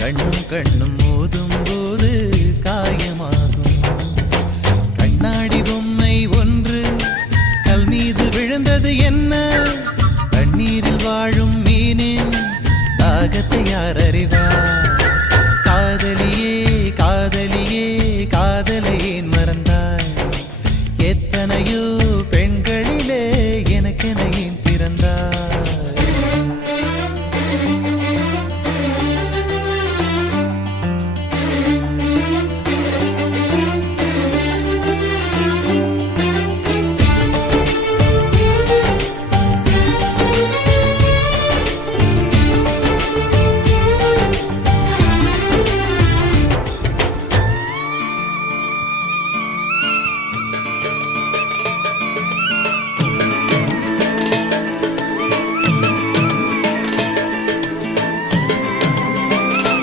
கண்ணும் கண்ணும் மோதும் போது காயமாகும். கண்ணாடி பொம்மை ஒன்று கல் மீது விழுந்தது என்ன? தண்ணீரில் வாழும் மீனின் தாகத்தை யார் அறிவார்?